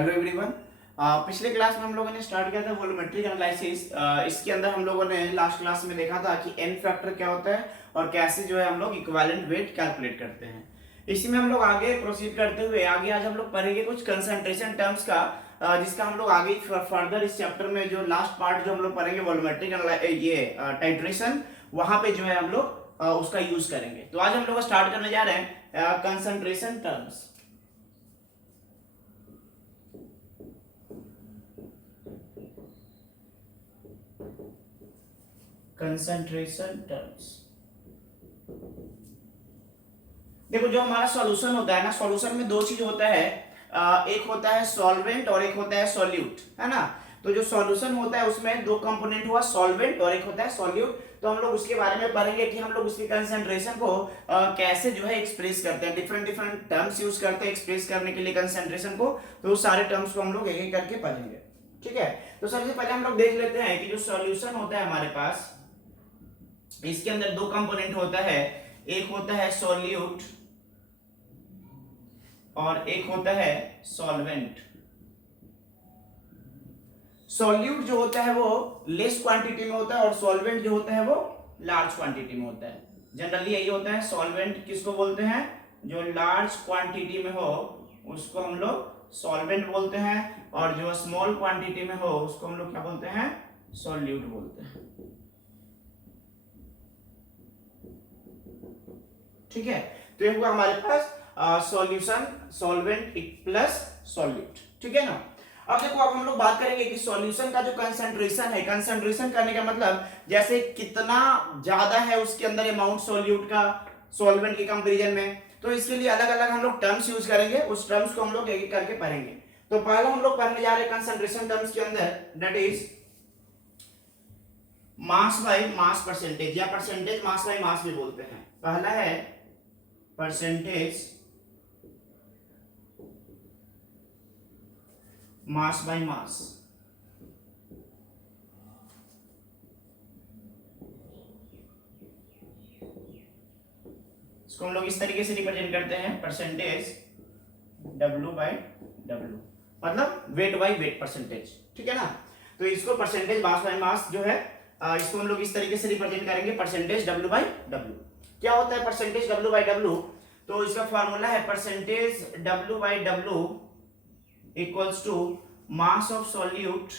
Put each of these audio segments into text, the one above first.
Hello everyone. पिछले class में हम लोगों ने स्टार्ट किया था वॉल्यूमेट्रिक एनालिसिस। इसके अंदर हम लोगों ने लास्ट क्लास में देखा था कि एन फैक्टर क्या होता है और कैसे जो है हम लोग इक्विवेलेंट वेट कैलकुलेट करते हैं। इसी में हम लोग आगे प्रोसीड करते हुए आगे आज हम लोग पढ़ेंगे कुछ कंसंट्रेशन टर्म्स का, जिसका हम लोग आगे फर्दर इस चैप्टर में जो लास्ट पार्ट जो हम लोग पढ़ेंगे वॉल्यूमेट्रिक ये टाइट्रेशन, वहां पे जो है हम लोग उसका यूज करेंगे। तो आज हम लोग स्टार्ट करने जा रहे हैं कंसंट्रेशन टर्म्स। Concentration terms. देखो, जो हमारा सॉल्यूशन होता है ना, सॉल्यूशन में दो चीज होता है, एक होता है सॉल्वेंट और एक होता है सॉल्यूट, है ना। तो जो सॉल्यूशन होता है उसमें दो कंपोनेंट हुआ, सॉल्वेंट और एक होता है सॉल्यूट। तो हम लोग उसके बारे में पढ़ेंगे कि हम लोग उसकी कंसंट्रेशन को कैसे जो है एक्सप्रेस करते हैं। डिफरेंट डिफरेंट टर्म्स यूज करते हैं एक्सप्रेस करने के लिए कंसंट्रेशन को। तो उस सारे टर्म्स को हम लोग एक एक करके पढ़ेंगे, ठीक है। तो सबसे पहले हम लोग देख लेते हैं कि जो सॉल्यूशन होता है हमारे पास, इसके अंदर दो कंपोनेंट होता है, एक होता है सॉल्यूट और एक होता है सॉल्वेंट। सॉल्यूट जो होता है वो लेस क्वांटिटी में होता है और सॉल्वेंट जो होता है वो लार्ज क्वांटिटी में होता है। जनरली यही होता है। सॉल्वेंट किसको बोलते हैं? जो लार्ज क्वांटिटी में हो उसको हम लोग सॉल्वेंट बोलते हैं, और जो स्मॉल क्वांटिटी में हो उसको हम लोग क्या बोलते हैं? सॉल्यूट बोलते हैं, ठीक है। तो ये हुआ हमारे पास सॉल्यूशन, सॉल्वेंट प्लस सॉल्यूट, ठीक है ना। अब देखो, अब हम लोग बात करेंगे कि सॉल्यूशन का जो कंसंट्रेशन है, कंसंट्रेशन करने का मतलब जैसे कितना ज्यादा है उसके अंदर अमाउंट सॉल्यूट का सॉल्वेंट के कंपैरिजन में। तो इसके लिए अलग अलग हम लोग टर्म्स यूज करेंगे, उस टर्म्स को हम लोग एक एक करके पढ़ेंगे। तो पहला हम लोग पढ़ने जा रहे हैं कंसंट्रेशन टर्म्स के अंदर, that is mass by mass percentage, या परसेंटेज मास बाय मास भी बोलते हैं। पहला है परसेंटेज मास बाय मास। इसको हम लोग इस तरीके से रिप्रेजेंट करते हैं, परसेंटेज W बाय W, मतलब वेट बाय वेट परसेंटेज, ठीक है ना। तो इसको परसेंटेज मास बाय मास जो है, इसको हम लोग इस तरीके से रिप्रेजेंट करेंगे, परसेंटेज W बाय W। क्या होता है परसेंटेज W बाय W? तो इसका फॉर्मूला है percentage W by W equals to mass of solute,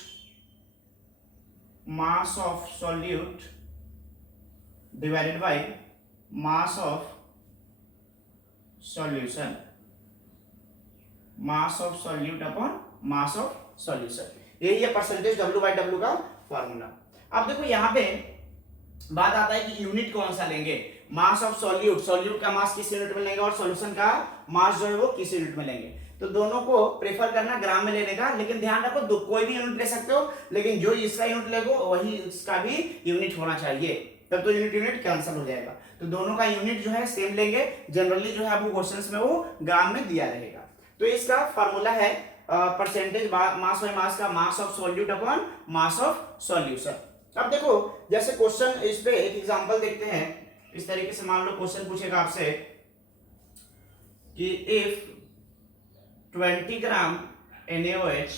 mass of solute divided by mass of solution, mass of solute upon mass of solution. यही है percentage W by W का formula. अब देखो यहाँ पे बात आता है कि यूनिट कौन सा लेंगे। मास ऑफ सॉल्यूट, सॉल्यूट का मास किस यूनिट में लेंगे और सॉल्यूशन का मास जो है वो किस यूनिट में लेंगे। तो दोनों को प्रेफर करना ग्राम में लेने का, लेकिन ध्यान रखो कोई भी यूनिट ले सकते हो, लेकिन जो इसका यूनिट लेगो वही इसका भी यूनिट होना चाहिए, तब तो यूनिट यूनिट कैंसिल हो जाएगा। तो दोनों का यूनिट जो है सेम लेंगे। जनरली जो है आपको क्वेश्चंस में वो ग्राम में दिया रहेगा। तो इसका फॉर्मूला है परसेंटेज मास बाय मास का मास of solute upon mass of solution. अब देखो, जैसे क्वेश्चन, इस पे एक एग्जांपल देखते हैं। इस तरीके से मान लो क्वेश्चन पूछेगा आपसे कि if 20 gram NaOH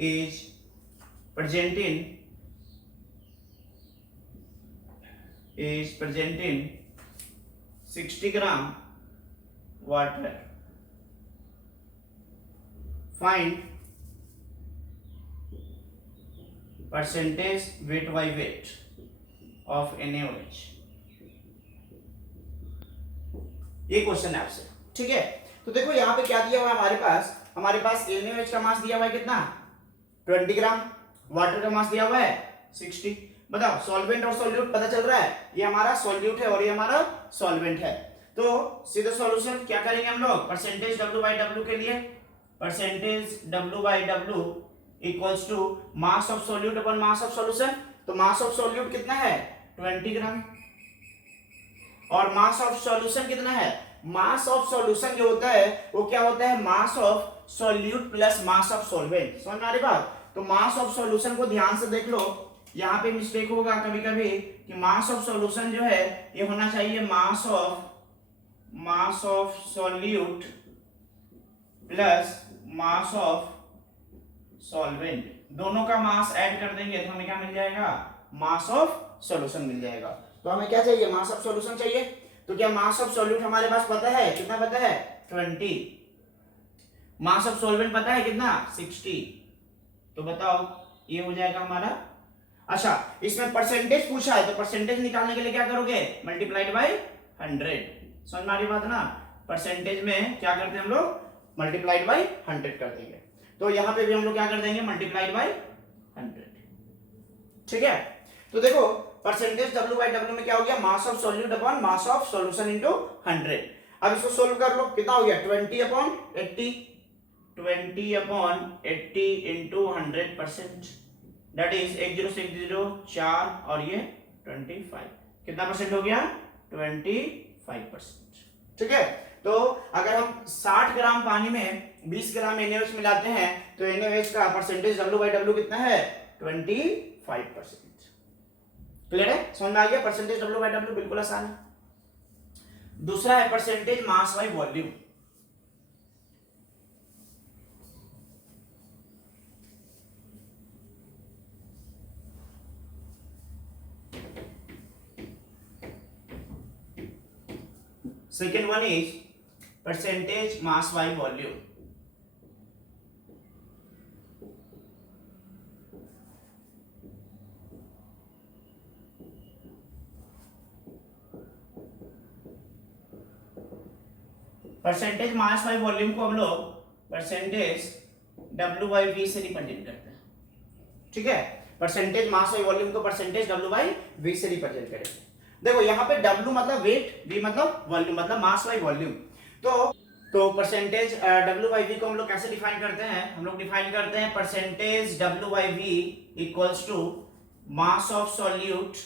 is present in 60 gram water, find percentage weight by weight of NaOH। ये क्वेश्चन है आपसे, ठीक है। तो देखो यहाँ पे क्या दिया हुआ है हमारे पास NaOH का मास दिया हुआ है कितना? 20 ग्राम। वाटर का मास दिया हुआ है 60। बताओ, सॉल्वेंट और सॉल्यूट पता चल रहा है, ये हमारा सॉल्यूट है और ये हमारा सॉल्वेंट है। तो सीधे सॉल्यूशन क्या करेंगे हम लोग, परसेंटेज W बाय W के लिए percentage W by W equals to mass of solute upon mass of solution. तो मास ऑफ सॉल्यूट कितना है? 20 ग्राम, और मास ऑफ सॉल्यूशन कितना है? मास ऑफ सॉल्यूशन जो होता है वो क्या होता है? मास of solute plus mass of solvent. समझ में आ रही बात? तो मास ऑफ सॉल्यूशन को ध्यान से देख लो, यहाँ पे मिस्टेक होगा कभी कभी कि मास ऑफ सॉल्यूशन जो है ये होना चाहिए मास of solute plus mass of solvent, दोनों का मास ऐड कर देंगे तो हमें क्या मिल जाएगा, मास ऑफ सॉल्यूशन मिल जाएगा। तो हमें क्या चाहिए, मास ऑफ सॉल्यूशन चाहिए। तो क्या मास ऑफ सॉल्यूट हमारे पास पता है, कितना पता है, 20। मास ऑफ सॉल्वेंट पता है कितना, 60। तो बताओ ये हो जाएगा हमारा। अच्छा, इसमें परसेंटेज पूछा है तो परसेंटेज निकालने के लिए क्या करोगे, मल्टीप्लाइड बाय 100। समझ में आ रही बात ना, परसेंटेज में क्या करते हैं हम लोग, मल्टीप्लाइड बाय 100 कर देंगे। तो यहां पे भी हम लोग क्या कर देंगे, मल्टीप्लाइड बाय 100। ठीक है, तो देखो परसेंटेज W बाय W में क्या हो गया, मास of solute upon mass of solution into 100। अब इसको सोल्व कर लो, कितना हो गया, 20 upon 80, 20 upon 80 into 100%, that is 1060 4 और ये 25, कितना परसेंट हो गया, 25%। ठीक है, तो अगर हम 60 ग्राम पानी में 20 ग्राम NaOH मिलाते हैं तो NaOH का परसेंटेज W बाय W कितना है, 25%। क्लियर है, समझ में आ गया, परसेंटेज W बाय W बिल्कुल आसान है। दूसरा है percentage mass by volume. Second one is percentage mass by volume. Percentage mass by volume को हम लोग परसेंटेज W बाई V से रिप्रेजेंट करते हैं। ठीक है, परसेंटेज मास बाय वॉल्यूम को परसेंटेज W बाई V से रिप्रेजेंट करेंगे। देखो यहाँ पे W मतलब वेट, V मतलब वॉल्यूम, मतलब मास बाय वॉल्यूम। तो परसेंटेज W बाई V को हम लोग कैसे डिफाइन करते हैं, हम लोग डिफाइन करते हैं percentage W by V equals to mass of solute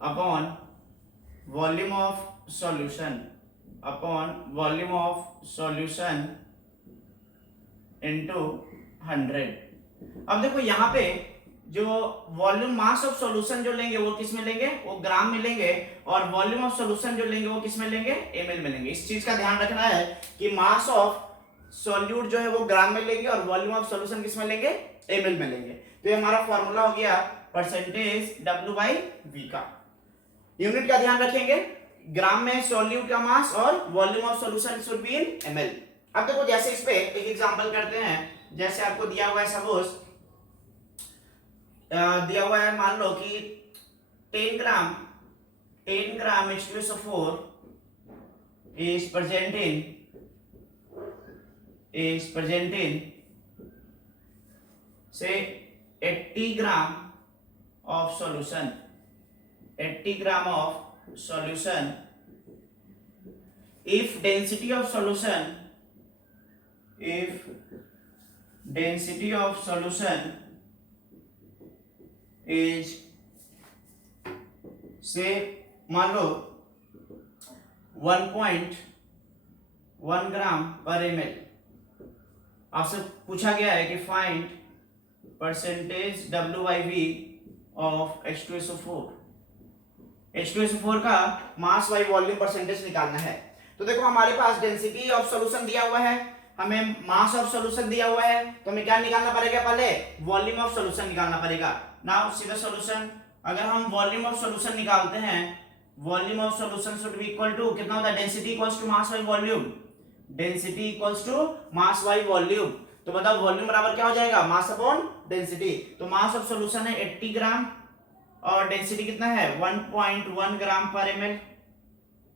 upon volume of solution into 100। अब देखो यहाँ पे जो वॉल्यूम मास ऑफ सॉल्यूशन जो लेंगे वो किस में लेंगे, वो ग्राम में लेंगे, और वॉल्यूम ऑफ सॉल्यूशन जो लेंगे वो किस में लेंगे, ml में लेंगे। इस चीज का ध्यान रखना है कि मास ऑफ सॉल्यूट जो है वो ग्राम में लेंगे और वॉल्यूम ऑफ सॉल्यूशन किस में लेंगे, ml में लेंगे। तो ये हमारा फॉर्मूला हो गया परसेंटेज W बाई V का। यूनिट का ध्यान रखेंगे, ग्राम में सॉल्यूट का मास और volume of solution should be in ml। अब देखो जैसे इस पे एक एग्जांपल करते हैं, जैसे आपको दिया हुआ है, सपोज दिया हुआ है, मान लो कि 10 ग्राम H2SO4 is present in say 80 gram of solution, 80 gram of solution if density of solution is से मान लो 1.1 ग्राम पर ml। आपसे पूछा गया है कि find percentage W by V of H2SO4। H2SO4 का मास बाई वॉल्यूम परसेंटेज निकालना है। तो देखो हमारे पास डेंसिटी ऑफ सॉल्यूशन दिया हुआ है, हमें मास ऑफ सॉल्यूशन दिया हुआ है, तो हमें क्या निकालना पड़ेगा, पहले वॉल्यूम ऑफ सॉल्यूशन निकालना पड़ेगा। नाउ सीधा सॉल्यूशन, अगर हम वॉल्यूम ऑफ सॉल्यूशन निकालते हैं, volume of solution should be equal to कितना होता है, density equals to mass by volume, density equals to mass by volume. तो बताओ वॉल्यूम बराबर क्या हो जाएगा, मास अपॉन डेंसिटी। तो मास ऑफ सॉल्यूशन है 80 ग्राम और डेंसिटी कितना है 1.1 ग्राम पर ml।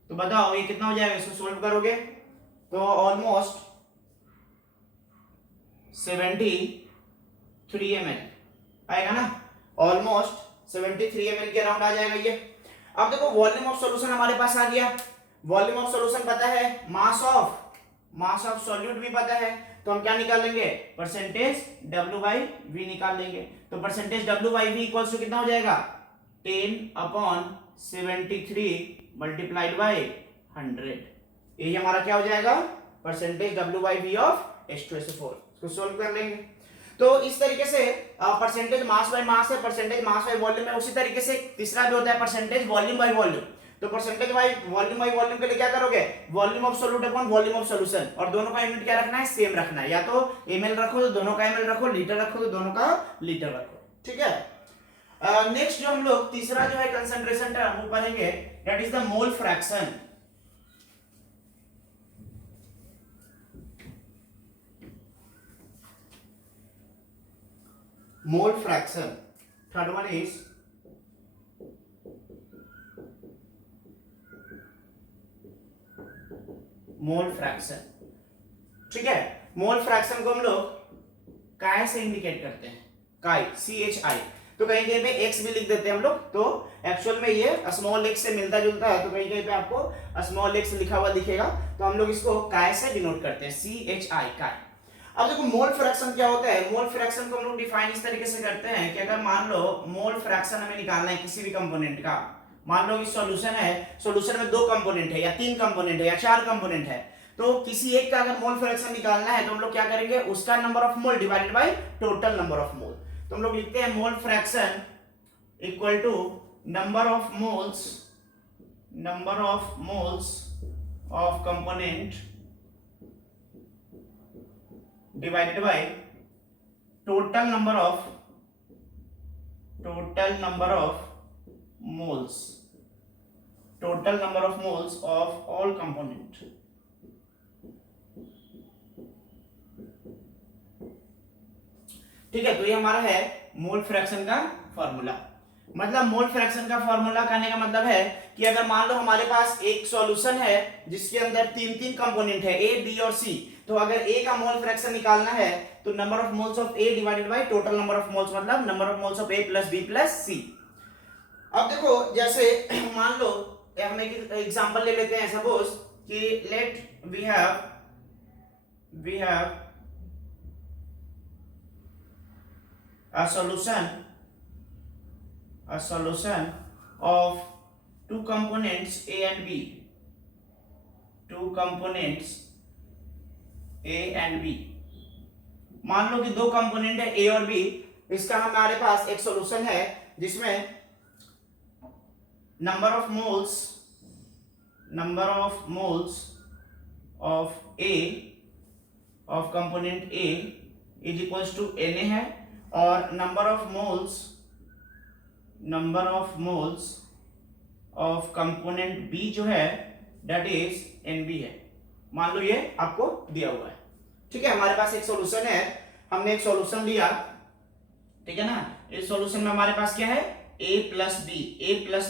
तो बताओ ये कितना हो जाएगा, इसको सोल्व करोगे तो ऑलमोस्ट 73 ml आएगा ना, ऑलमोस्ट 73 ml के अराउंड आ जाएगा ये। अब देखो वॉल्यूम ऑफ सॉल्यूशन हमारे पास आ गया, वॉल्यूम ऑफ सॉल्यूशन पता है, मास ऑफ सॉल्यूट भी पता है, तो हम क्या निकाल लेंगे, परसेंटेज W बाई V निकाल लेंगे। तो percentage W by V equals to कितना हो जाएगा, 10 अपॉन 73 मल्टीप्लाइड बाई 100। यही हमारा क्या हो जाएगा, percentage W by V of H2SO4। इसको सोल्व कर लेंगे। तो इस तरीके से परसेंटेज मास बाय मास है, परसेंटेज मास बाय वॉल्यूम है। उसी तरीके से तीसरा भी होता है परसेंटेज वॉल्यूम बाय वॉल्यूम। तो परसेंटेज वाई वॉल्यूम के लिए क्या करोगे, volume of solute upon volume of solution, और दोनों का यूनिट क्या रखना है, सेम रखना है। या तो ml रखो तो दोनों का ml रखो, लीटर रखो तो दोनों का लीटर रखो, ठीक है। नेक्स्ट जो हम लोग तीसरा जो है कंसंट्रेशन टर्म वो पढ़ेंगे, that is the mole fraction. Mole fraction, third one is mole fraction, ठीक है। मोल फ्रैक्शन को हम लोग काय से इंडिकेट करते हैं, काय, CHI। तो कहीं कहीं पे x भी लिख देते हैं हम लोग, तो एक्चुअल में ये स्मॉल x से मिलता जुलता है, तो कहीं कहीं पे आपको स्मॉल x लिखा हुआ दिखेगा, तो हम लोग इसको काय से डिनोट करते हैं, CHI, काय। अब देखो मोल फ्रैक्शन क्या होता है। मोल फ्रैक्शन को हम लोग डिफाइन इस तरीके से करते हैं कि अगर मान लो मोल फ्रैक्शन हमें निकालना है किसी भी कंपोनेंट का, मान लो कि सॉल्यूशन है, सॉल्यूशन में 2 कंपोनेंट है या 3 कंपोनेंट है या 4 कंपोनेंट है, तो किसी एक का अगर मोल फ्रैक्शन निकालना है तो हम लोग क्या करेंगे, उसका number of mole divided by total number of mole. तो हम लोग लिखते हैं mole fraction equal to number of moles of component divided by total number of moles of all component। ठीक है, तो ये हमारा है मोल फ्रैक्शन का फॉर्मूला। मतलब मोल फ्रैक्शन का फॉर्मूला कहने का मतलब है कि अगर मान लो हमारे पास एक सॉल्यूशन है जिसके अंदर 3 कंपोनेंट है, A, B और C, तो अगर A का मोल फ्रैक्शन निकालना है तो number of moles of A divided by total number of moles, मतलब number of moles of A plus B plus C। अब देखो जैसे मान लो हम एक एग्जांपल ले लेते हैं, सपोज कि let we have a solution of 2 components A and B, 2 components A and B। मान लो कि 2 कंपोनेंट है A और B, इसका हमारे पास एक सॉल्यूशन है जिसमें number of moles of A of component A is equals to Na है, और number of moles of component B जो है दैट इज Nb है। मान लो ये आपको दिया हुआ है, ठीक है। हमारे पास एक सॉल्यूशन है, हमने एक सॉल्यूशन लिया, ठीक है ना। इस सॉल्यूशन में हमारे पास क्या है, A प्लस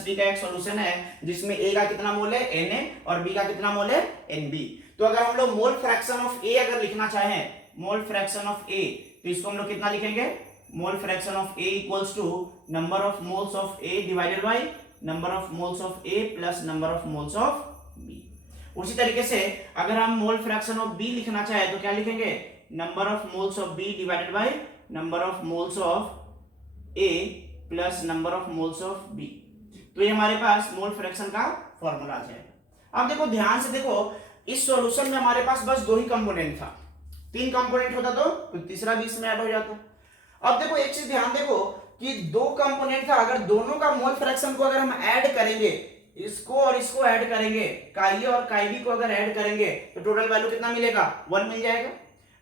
बी का एक सॉल्यूशन है जिसमें A का कितना मोल है, Na, और B का कितना मोल है, Nb। तो अगर हम लोग मोल फ्रैक्शन ऑफ A अगर लिखना चाहें, मोल फ्रैक्शन ऑफ A, तो इसको हम लोग कितना लिखेंगे, mole fraction of A equals to number of moles of A divided by number of moles of A plus number of moles of B। उसी तरीके से अगर हम मोल फ्रैक्शन ऑफ B लिखना चाहे तो क्या लिखेंगे, number of moles of B divided by number of moles of A plus number of moles of B। तो ये हमारे पास मोल फ्रैक्शन का फॉर्मूला है। अब देखो ध्यान से देखो, इस सॉल्यूशन में हमारे पास बस 2 ही कंपोनेंट था, 3 कंपोनेंट होता तो तीसरा भी इसमें ऐड हो जाता। अब देखो एक चीज ध्यान देखो कि 2 कंपोनेंट था, अगर दोनों का मोल फ्रैक्शन को अगर हम ऐड करेंगे, इसको और इसको ऐड करेंगे, काई और काई बी को अगर ऐड करेंगे तो टोटल वैल्यू कितना मिलेगा, 1 मिल जाएगा।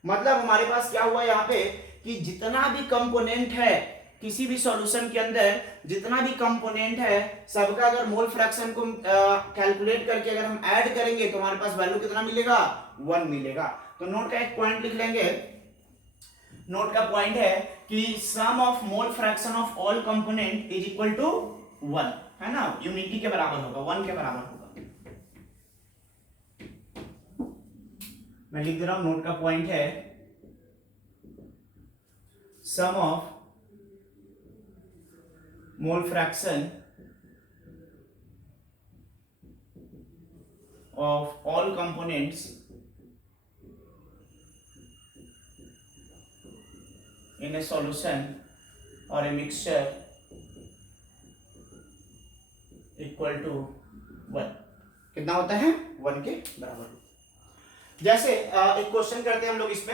मतलब हमारे पास क्या हुआ यहाँ पे कि जितना भी कंपोनेंट है किसी भी सॉल्यूशन के अंदर, जितना भी कंपोनेंट है सबका अगर मोल फ्रैक्शन को कैलकुलेट करके अगर हम ऐड करेंगे तो हमारे पास वैल्यू कितना मिलेगा, 1 मिलेगा। तो नोट का एक पॉइंट लिख लेंगे, नोट का पॉइंट है कि sum of mole fraction of all component is equal to 1, है ना, यूनिटी के बराबर होगा, 1 के बराबर होगा। मैं लिख दे रहा हूं, नोट का पॉइंट है sum of mole fraction of all components in a solution or a mixture equal to 1। कितना होता है, 1 के बराबर। जैसे एक क्वेश्चन करते हैं हम लोग इस पे,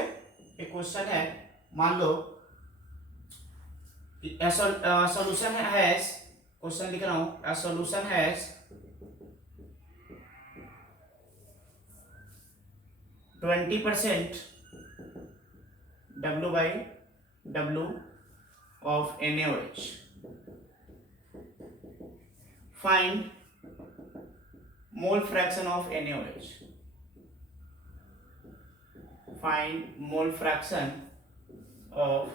एक क्वेश्चन है, मान लो सॉल्यूशन हैज, क्वेश्चन लिख रहा हूं, a solution has 20% W/W of NaOH. Find mole fraction of NaOH. Find mole fraction of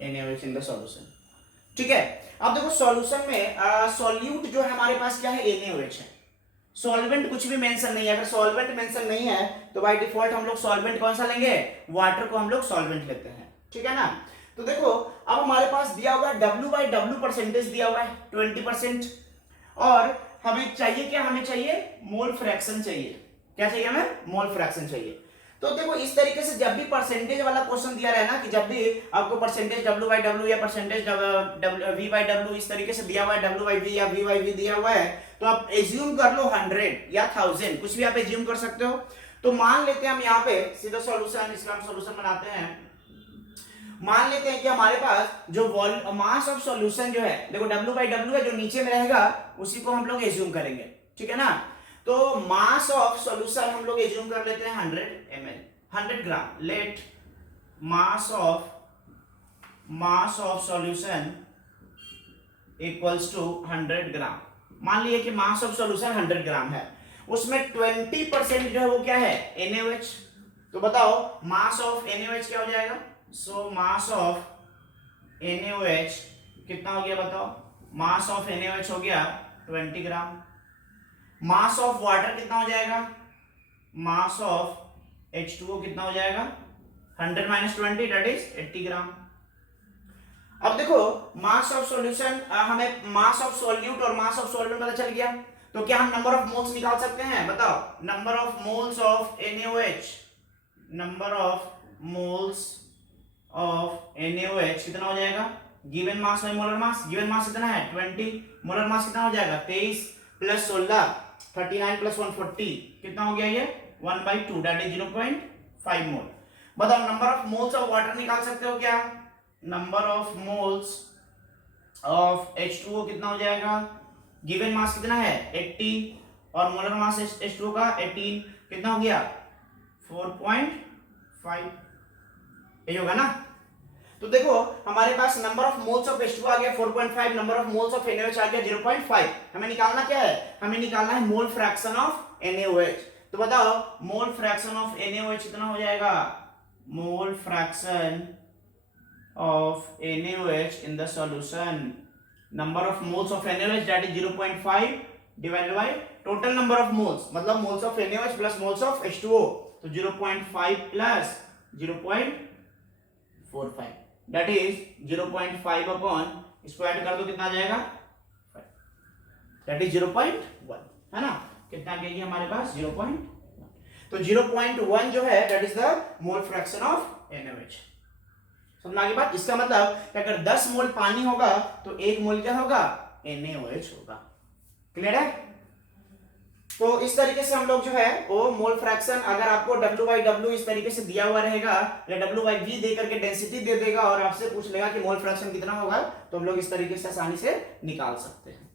NaOH in the solution. ठीक है, अब देखो सॉल्यूशन में सॉल्यूट जो है हमारे पास क्या है, NaOH है। सॉल्वेंट कुछ भी मेंशन नहीं है। अगर सॉल्वेंट मेंशन नहीं है तो बाय डिफॉल्ट हम लोग सॉल्वेंट कौन सा लेंगे, वाटर को हम लोग सॉल्वेंट लेते हैं, ठीक है ना। तो देखो अब हमारे पास दिया हुआ है W/W परसेंटेज दिया हुआ है 20%, और हमें चाहिए क्या, हमें चाहिए मोल फ्रैक्शन चाहिए। क्या चाहिए हमें, मोल फ्रैक्शन चाहिए। तो देखो इस तरीके से जब भी परसेंटेज वाला क्वेश्चन दिया रहे ना, कि जब भी आपको परसेंटेज W/W या परसेंटेज V/W इस तरीके से दिया हुआ है, W/V या V/V दिया हुआ है, तो आप एज्यूम कर लो 100 या 1000, कुछ भी आप एज्यूम कर सकते हो। तो मान लेते हैं हम यहाँ पे सीधा सॉल्यूशन, इसका हम सॉल्यूशन बनाते हैं। मान लेते हैं कि हमारे पास जो मास ऑफ सॉल्यूशन जो है, देखो W/W है, जो नीचे में रहेगा उसी को हम लोग एज्यूम करेंगे, ठीक है ना। तो मास ऑफ सॉल्यूशन हम लोग एज्यूम कर लेते हैं 100 ml, 100 gram. Let mass of solution equals to 100 gram. मान लिए कि मास ऑफ सॉल्यूशन 100 ग्राम है, उसमें 20% जो है वो क्या है, NaOH। तो बताओ मास ऑफ NaOH क्या हो जाएगा। सो मास ऑफ NaOH कितना हो गया, बताओ। मास ऑफ NaOH हो गया 20 ग्राम। मास ऑफ वाटर कितना हो जाएगा, मास ऑफ H2O कितना हो जाएगा, 100 - 20 दैट इज 80 ग्राम। अब देखो मास ऑफ सॉल्यूशन, हमें मास ऑफ सॉल्यूट और मास ऑफ सॉल्वेंट पता चल गया, तो क्या हम नंबर ऑफ मोल्स निकाल सकते हैं, बताओ। Number of moles of NaOH, number of moles of NaOH कितना हो जाएगा, गिवन मास में मोलर मास, गिवन मास कितना है 20, मोलर मास कितना हो जाएगा 23 + 16 39 + 140 कितना हो गया ये 1/2 दैट इज 0.5 मोल। बताओ number of moles of water निकाल सकते हो क्या, number of moles of H2O कितना हो जाएगा, गिवन मास कितना है 80 और मोलर मास H2O का 18 कितना हो गया 4.5, यही होगा ना। तो देखो हमारे पास number of moles of H2O आ गया 4.5, number of moles of NaOH आ गया 0.5। हमें निकालना क्या है, हमें निकालना है मोल फ्रैक्शन ऑफ NaOH। तो बताओ मोल फ्रैक्शन ऑफ NaOH कितना हो जाएगा, मोल fraction of NaOH in the solution, number of moles of NaOH that is 0.5 divided by total number of moles, मतलब moles of NaOH plus moles of H2O, तो 0.5 plus 0.45 that is 0.5 upon square कर दो कितना आ जाएगा 5, that is 0.1 है ना। कितना गया हमारे पास 0.1, तो 0.1 जो है that is the mole fraction of NaOH। समझ आगे बात। इसका मतलब कि अगर 10 मोल पानी होगा तो 1 मोल क्या होगा NaOH होगा। क्लियर है। तो इस तरीके से हम लोग जो है वो मोल फ्रैक्शन, अगर आपको W/W इस तरीके से दिया हुआ रहेगा या W/V दे करके डेंसिटी दे देगा और आपसे पूछ लेगा कि मोल फ्रैक्शन कितना होगा, तो हम लोग इस तरीके से आसानी से निकाल सकते हैं।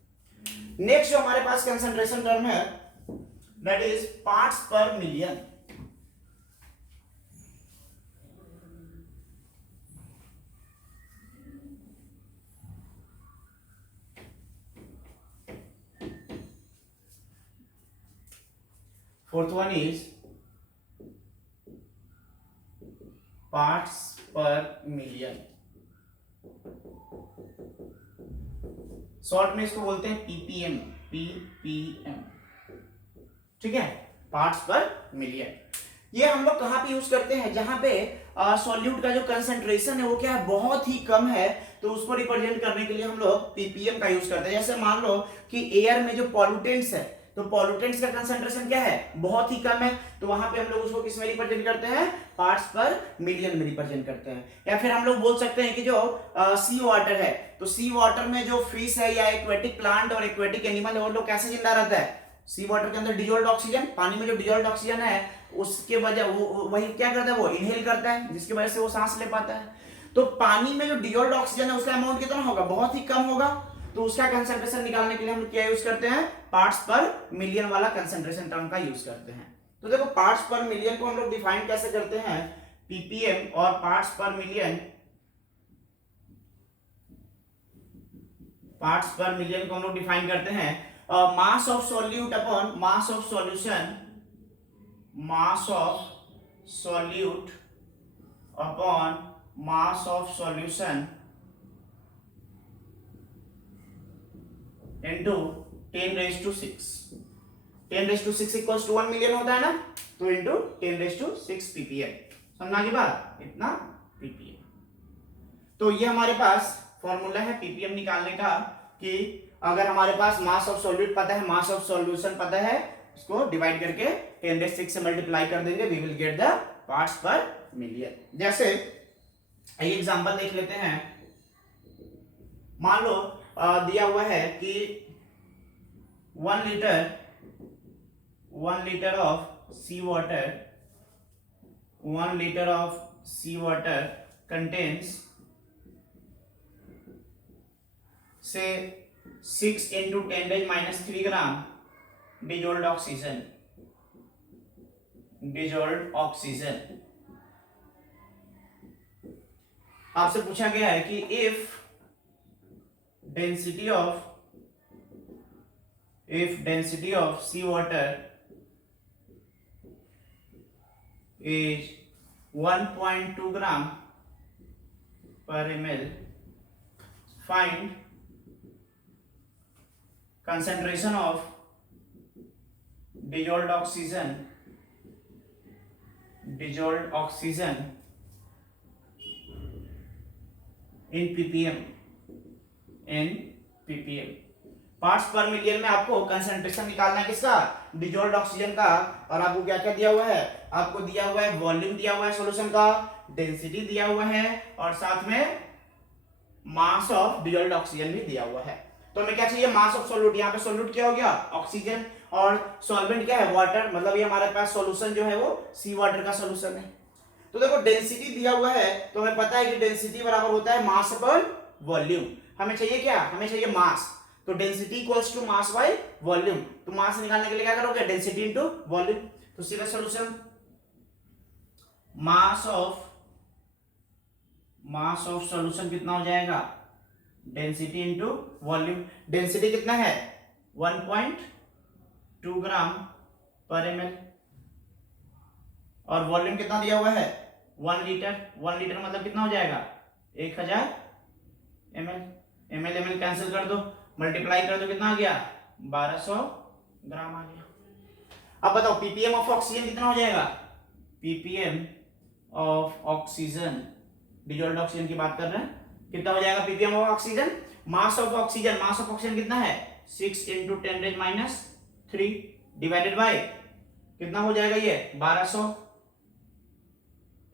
नेक्स्ट जो हमारे पास कंसंट्रेशन टर्म है that is parts per million. Fourth one is parts per million। Short में इसको बोलते हैं ppm, ठीक है, पार्ट्स पर मिलियन। ये हम लोग कहां पे यूज करते हैं, जहां पे सॉल्यूट का जो कंसंट्रेशन है वो क्या है बहुत ही कम है, तो उसको रिप्रेजेंट करने के लिए हम लोग ppm का यूज करते हैं। जैसे मान लो कि एयर में जो पॉल्यूटेंट्स है, तो पॉल्यूटेंट्स का कंसंट्रेशन क्या है बहुत ही कम है, तो वहां पे हम लोग उसको किस में रिप्रेजेंट करते हैं, पार्ट्स पर मिलियन में रिप्रेजेंट करते हैं। या फिर हम लोग बोल सकते हैं कि जो सी वाटर है, तो सी वाटर में जो फिश है या एक्वेटिक प्लांट और एक्वेटिक एनिमल है वो लोग कैसे जिंदा रहता है, सी वाटर के अंदर डिजोल्व्ड ऑक्सीजन, पानी में जो डिजोल्व्ड ऑक्सीजन है उसके वजह वो वही क्या करता है, वो इनहेल करता है, जिसकी वजह से वो सांस ले पाता है। तो पानी में जो डिजोल्व्ड ऑक्सीजन है उसका अमाउंट कितना होगा, बहुत ही कम होगा, तो उसका कंसंट्रेशन निकालने के लिए हम क्या यूज करते हैं, पार्ट्स पर मिलियन वाला कंसंट्रेशन टर्म का यूज करते हैं। तो देखो पार्ट्स पर मिलियन को हम लोग डिफाइन कैसे करते हैं, पीपीएम और parts per million, parts per million को हम लोग डिफाइन करते हैं mass of solute upon mass of solution, mass of solute upon mass of solution into 10⁶। 10⁶ equals to 1 million होता है ना, तो इनटू 10⁶ पीपीएम। समझना की बात, इतना पीपीएम। तो ये हमारे पास फॉर्मूला है पीपीएम निकालने का, कि अगर हमारे पास मास ऑफ सॉल्यूट पता है, मास ऑफ सॉल्यूशन पता है, इसको डिवाइड करके 10⁶ से मल्टीप्लाई कर देंगे, we will get the parts per million. जैसे ये एग्जांपल देख लेते हैं। मान लो दिया हुआ है कि 1 litre of sea water, 1 litre of sea water contains से 6 into 10⁻³ gram dissolved oxygen, dissolved oxygen. आपसे पूछा गया है कि if density of sea water is 1.2 gram per ml, find concentration of dissolved oxygen in ppm, parts per million में आपको concentration निकालना है किसका, डिजोल्व्ड ऑक्सीजन का। और आपको क्या क्या दिया हुआ है, आपको दिया हुआ है वॉल्यूम दिया हुआ है सॉल्यूशन का, डेंसिटी दिया हुआ है, और साथ में मास ऑफ डिजोल्व्ड ऑक्सीजन भी दिया हुआ है। तो हमें क्या चाहिए, मास ऑफ सॉल्यूट। यहाँ पे सॉल्यूट क्या हो गया, ऑक्सीजन, और सॉल्वेंट क्या है, वाटर। मतलब ये हमारे पास सॉल्यूशन जो है वो सी वाटर का सॉल्यूशन है। तो देखो डेंसिटी दिया हुआ है, तो हमें पता है कि डेंसिटी बराबर होता है मास अपॉन वॉल्यूम। हमें चाहिए क्या, हमें चाहिए मास। तो density equals to mass by volume. तो मास निकालने के लिए क्या करोगे, डेंसिटी इनटू वॉल्यूम। तो सीधा सॉल्यूशन, मास ऑफ सॉल्यूशन कितना हो जाएगा, डेंसिटी इनटू वॉल्यूम। डेंसिटी कितना है, 1.2 ग्राम पर ml, और वॉल्यूम कितना दिया हुआ है, 1 लीटर। 1 लीटर मतलब कितना हो जाएगा, 1000 ml। ml कैंसिल कर दो, मल्टीप्लाई कर दो, कितना आ गया, 1200 ग्राम आ गया। अब बताओ पीपीएम ऑफ ऑक्सीजन कितना हो जाएगा, ppm of oxygen, dissolved oxygen की बात कर रहे हैं, कितना हो जाएगा ppm of oxygen. Mass of oxygen कितना है, 6 into 10⁻³ डिवाइडेड बाय कितना हो जाएगा, ये 1200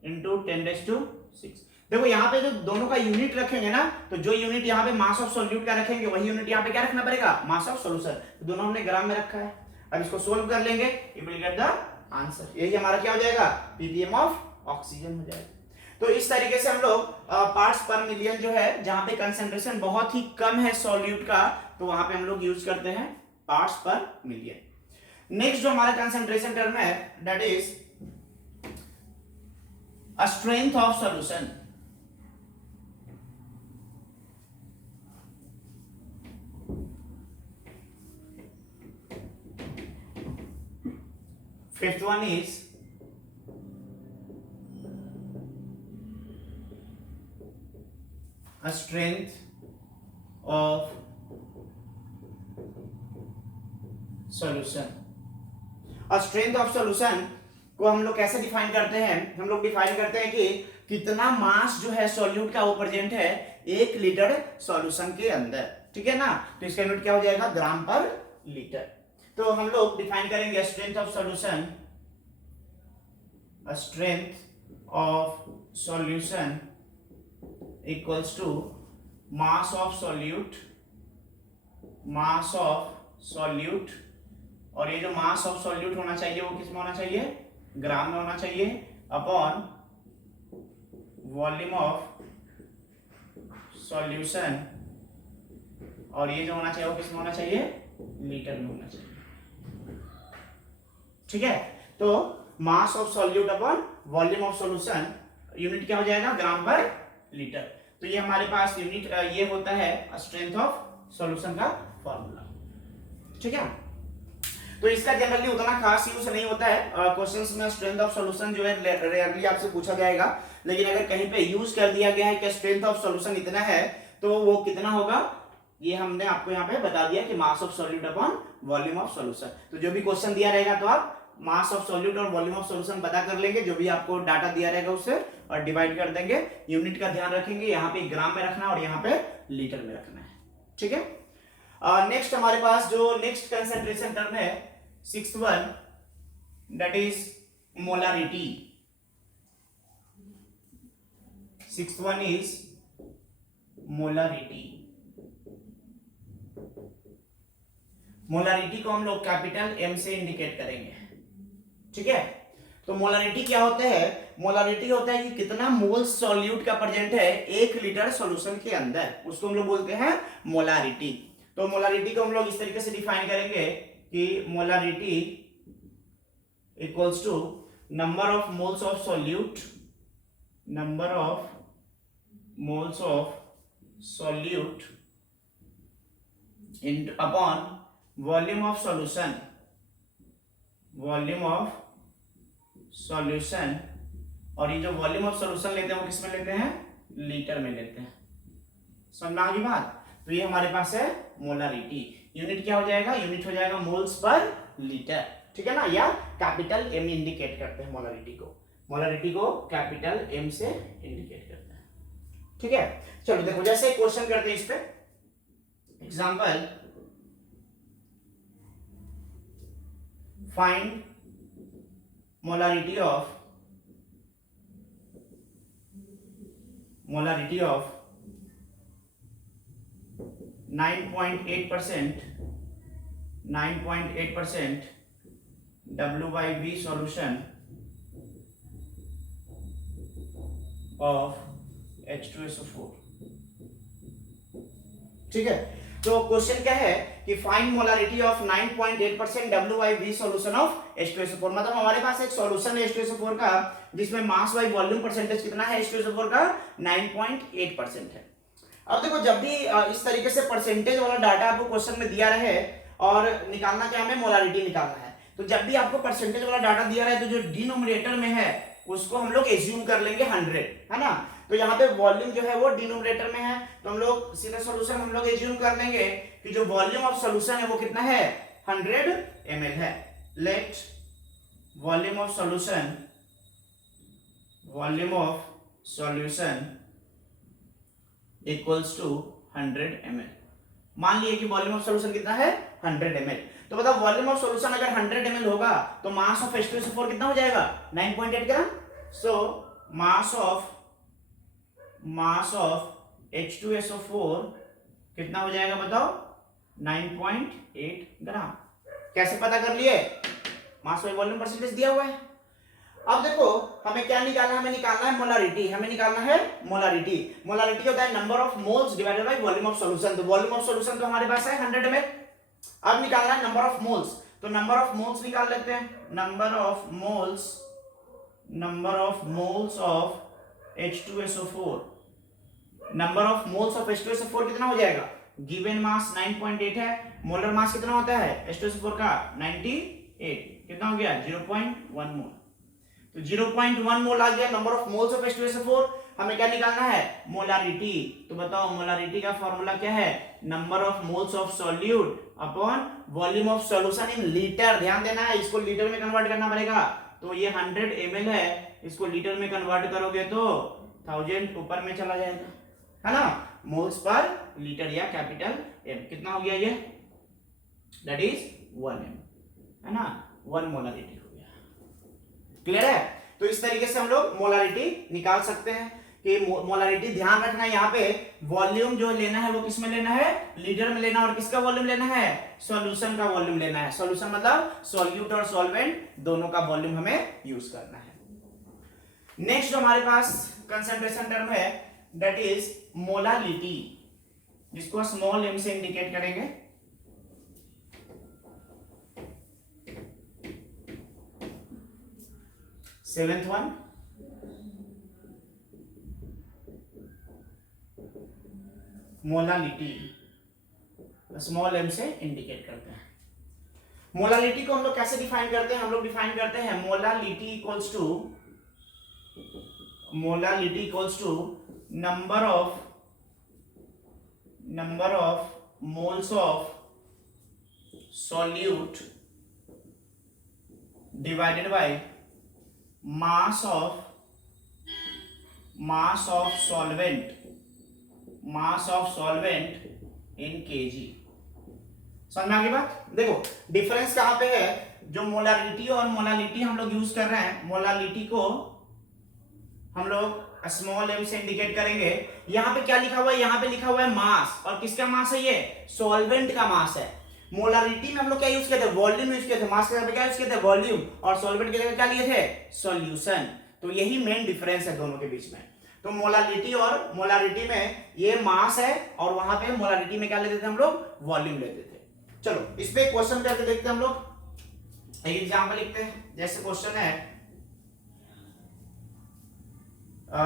into 10⁻⁶। देखो यहाँ पे जो दोनों का यूनिट रखेंगे ना, तो जो यूनिट यहाँ पे मास ऑफ सॉल्यूट का रखेंगे, वही यूनिट यहाँ पे क्या रखना पड़ेगा, मास ऑफ सॉल्यूशन। तो दोनों हमने ग्राम में रखा है। अब इसको सोल्व कर लेंगे, you will get the answer. यही हमारा क्या हो जाएगा, पीपीएम ऑफ ऑक्सीजन हो जाएगा। तो इस तरीके से हम लोग पार्ट्स पर मिलियन जो है, जहां पे कंसंट्रेशन बहुत ही कम है सॉल्यूट का, तो वहां पे हम लोग यूज करते हैं पार्ट्स पर मिलियन। नेक्स्ट जो हमारा कंसंट्रेशन टर्म है, that is a strength of solution. Fifth one is a strength of solution। और स्ट्रेंथ ऑफ सॉल्यूशन को हम लोग कैसे डिफाइन करते हैं, हम लोग डिफाइन करते हैं कि कितना मास जो है सॉल्यूट का वो प्रेजेंट है 1 लीटर सॉल्यूशन के अंदर, ठीक है ना। तो इसका यूनिट क्या हो जाएगा, ग्राम पर लीटर। तो हम लोग डिफाइन करेंगे strength of solution, strength of solution equals to mass of solute, और ये जो मास ऑफ सॉल्यूट होना चाहिए वो किस में होना चाहिए, ग्राम में होना चाहिए, अपॉन वॉल्यूम ऑफ सॉल्यूशन, और ये जो होना चाहिए वो किस में होना चाहिए, लीटर में होना चाहिए। ठीक है, तो mass of solute upon volume of solution, unit क्या हो जाएगा, ग्राम पर लीटर। तो ये हमारे पास यूनिट ये होता है स्ट्रेंथ ऑफ सॉल्यूशन का फॉर्मूला। ठीक है, तो इसका जनरली उतना खास यूज नहीं होता है क्वेश्चंस में। स्ट्रेंथ ऑफ सॉल्यूशन जो है रेयरली आपसे पूछा जाएगा, लेकिन अगर कहीं पे यूज कर दिया गया है कि स्ट्रेंथ ऑफ सॉल्यूशन इतना है तो वो कितना होगा, ये हमने आपको यहाँ पे बता दिया कि मास of solute upon volume of solution. तो जो भी क्वेश्चन दिया रहेगा तो आप मास ऑफ सॉल्यूट और वॉल्यूम ऑफ सॉल्यूशन पता कर लेंगे, जो भी आपको डाटा दिया रहेगा उससे, और डिवाइड कर देंगे। यूनिट का ध्यान रखेंगे, यहाँ पे ग्राम में रखना और यहाँ पे लीटर में रखना है। ठीक है, नेक्स्ट हमारे पास जो नेक्स्ट कंसंट्रेशन टर्म है, sixth one, that is molarity. Sixth one is molarity. Molarity को हम लोग कैपिटल एम से इंडिकेट करेंगे। ठीक है, तो मोलारिटी क्या होता है, मोलारिटी होता है कि कितना मोल्स सॉल्यूट का प्रेजेंट है 1 लीटर सॉल्यूशन के अंदर, उसको हम लोग बोलते हैं मोलारिटी। तो मोलारिटी को हम लोग इस तरीके से डिफाइन करेंगे कि molarity equals to number of moles of solute, number of moles of solute in upon volume of solution, volume of solution. और ये जो वॉल्यूम ऑफ सॉल्यूशन लेते हैं वो किस में लेते हैं, लीटर में लेते हैं। समझना की बात। तो ये हमारे पास है मोलारिटी। यूनिट क्या हो जाएगा, यूनिट हो जाएगा मोल्स पर लीटर। ठीक है ना, या कैपिटल एम इंडिकेट करते हैं मोलारिटी को, मोलारिटी को कैपिटल एम से इंडिकेट करते हैं। ठीक है, चलो देखो जैसे क्वेश्चन करते हैं इस पे, example, find molarity of 9.8% W/V solution of H2SO4। ठीक है, तो क्वेश्चन क्या है कि find molarity of 9.8% W/V solution of H2SO4। मतलब हमारे पास एक सॉल्यूशन है H2SO4 का जिसमें मास बाई वॉल्यूम परसेंटेज कितना है H2SO4 का, 9.8% है। अब देखो जब भी इस तरीके से परसेंटेज वाला डाटा आपको क्वेश्चन में दिया रहे और निकालना क्या, हमें मोलारिटी निकालना है, तो जब भी आपको परसेंटेज वाला डाटा दिया रहे तो जो डिनोमिनेटर में है उसको हम लोग एज्यूम कर लेंगे 100, है ना। तो यहाँ पे वॉल्यूम जो है वो डिनोमिनेटर में है, तो हम लोग सीधा सॉल्यूशन हम लोग एज्यूम कर लेंगे कि जो वॉल्यूम ऑफ सॉल्यूशन है वो कितना है, 100 ml है। Let volume of solution, volume of solution equals to 100 ml। मान लिए कि वॉल्यूम ऑफ सॉल्यूशन कितना है, 100 ml। तो बताओ वॉल्यूम ऑफ सॉल्यूशन अगर 100 ml होगा तो मास ऑफ H2SO4 कितना हो जाएगा, 9.8 ग्राम। सो मास ऑफ H2SO4 कितना हो जाएगा बताओ, 9.8 ग्राम। कैसे पता कर लिए, मास बाई वॉल्यूम परसेंटेज दिया हुआ है। अब देखो हमें क्या निकालना है, हमें निकालना है मोलारिटी, हमें निकालना है मोलारिटी। मोलारिटी होता है number of moles divided by volume of solution. तो वॉल्यूम ऑफ सॉल्यूशन तो हमारे पास है 100 ml। अब निकालना है नंबर ऑफ मोल्स, तो नंबर ऑफ मोल्स निकाल लेते हैं। Number of moles of H2SO4, number of moles of H2SO4 कितना हो जाएगा, गिवन मास 9.8 है, मोलर मास कितना होता है H2SO4 का, 98, कितना हो गया 0.1 मोल। तो 0.1 मोल आ गया number of moles of H2SO4। हमें क्या निकालना है, मोलारिटी। तो बताओ मोलारिटी का फॉर्मूला क्या है, number of moles of solute upon volume of solution in litre. ध्यान देना है, इसको लीटर में कन्वर्ट करना पड़ेगा। तो ये 100 ml है, इसको लीटर में कन्वर्ट करोगे तो 1000 ऊपर में चला जाएगा, है ना। मोल्स पर लीटर या कैपिटल एम कितना हो गया ये, दैट इज 1 m, है ना, 1 मोलारिटी हो गया। क्लियर है। तो इस तरीके से हम लोग मोलारिटी निकाल सकते हैं कि मोलारिटी, ध्यान रखना है यहाँ पे वॉल्यूम जो लेना है वो किस में लेना है, लीटर में लेना है। और किसका वॉल्यूम लेना है, सॉल्यूशन का वॉल्यूम लेना है। सॉल्यूशन मतलब सॉल्यूट और सॉल्वेंट दोनों का वॉल्यूम हमें यूज करना है। नेक्स्ट जो हमारे पास कंसंट्रेशन टर्म है दैट इज मोलारिटी, जिसको स्मॉल m से इंडिकेट करेंगे। Seventh one molality, small M से इंडिकेट करते हैं। मोलालिटी को हम लोग कैसे डिफाइन करते हैं? हम लोग डिफाइन करते हैं molality equals to number of moles of solute divided by mass of solvent in kg। समझ में आ गई बात? देखो डिफरेंस कहां पे है? जो मोलारिटी और मोलालिटी हम लोग यूज कर रहे हैं, मोलालिटी को हम लोग स्मॉल एम से इंडिकेट करेंगे। यहां पे क्या लिखा हुआ है? यहां पे लिखा हुआ है मास, और किसका मास है? ये सॉल्वेंट का मास है। मोलारिटी में हम लोग क्या यूज किए थे? वॉल्यूम यूज किए थे। मास के जगह पे क्या यूज किए थे? वॉल्यूम। और सॉल्वेंट की जगह क्या लिए थे? सॉल्यूशन। तो यही मेन डिफरेंस है दोनों के बीच में। तो मोलालिटी और मोलारिटी में ये मास है, और वहां पे मोलारिटी में क्या लेते थे हम लोग? वॉल्यूम लेते थे। चलो इस पे क्वेश्चन करके देखते हैं हम लोग। एक एग्जांपल लिखते हैं। जैसे क्वेश्चन है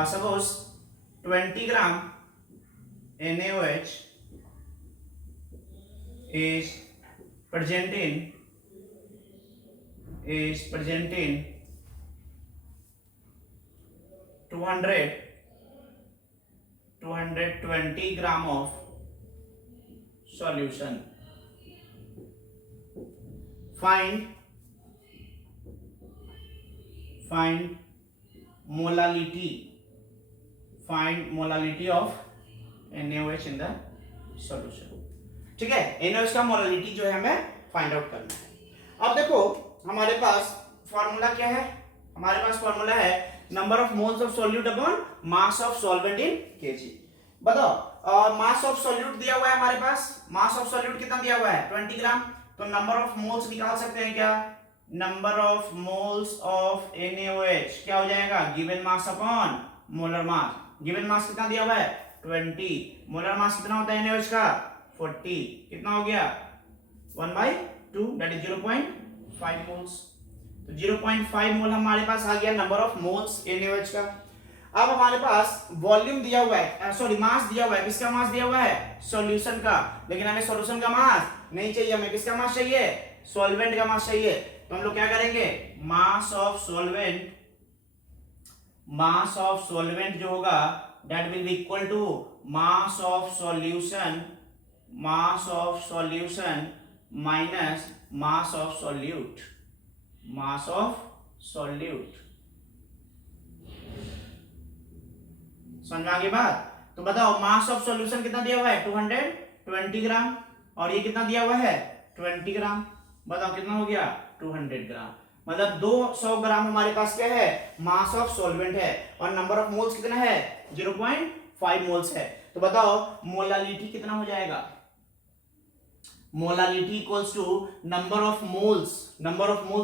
suppose 20 gram NaOH is present in 220 gram of solution. Find molality of NaOH in the solution। ठीक है, NaOH का मोलालिटी जो है हमें फाइंड आउट करना है। अब देखो हमारे पास फॉर्मूला क्या है? हमारे पास फॉर्मूला है number of moles of solute upon mass of solvent in KG. बताओ मास ऑफ सॉल्यूट दिया हुआ है हमारे पास। मास ऑफ सॉल्यूट कितना दिया हुआ है? 20 ग्राम। तो नंबर ऑफ मोल्स निकाल सकते हैं क्या? Number of moles of NaOH क्या हो जाएगा? Given mass upon molar mass. Given mass कितना दिया हुआ है? 20। मोलर मास कितना होता है NaOH का? 40। कितना हो गया? 1/2 दैट इज 0.5 मोल्स। तो 0.5 मोल हमारे पास आ गया नंबर ऑफ मोल्स NaOH का। अब हमारे पास वॉल्यूम दिया हुआ है, सॉरी मास दिया हुआ है। किसका मास दिया हुआ है? सॉल्यूशन का। लेकिन हमें सॉल्यूशन का मास नहीं चाहिए, हमें किसका मास चाहिए? सॉल्वेंट का मास चाहिए। तो हम लोग क्या करेंगे? मास ऑफ सॉल्वेंट जो होगा that will be equal to mass of solution minus mass of solute. समझ में आ गई बात? तो बताओ मास ऑफ सॉल्यूशन कितना दिया हुआ है? 220 ग्राम। और ये कितना दिया हुआ है? 20 ग्राम। बताओ कितना हो गया? 200 ग्राम। मतलब 200 ग्राम हमारे पास क्या है? मास ऑफ सॉल्वेंट है। और नंबर ऑफ मोल्स कितना है? 0.5 मोल्स है। तो बताओ मोलालिटी कितना हो जाएगा? Molality equals to number of moles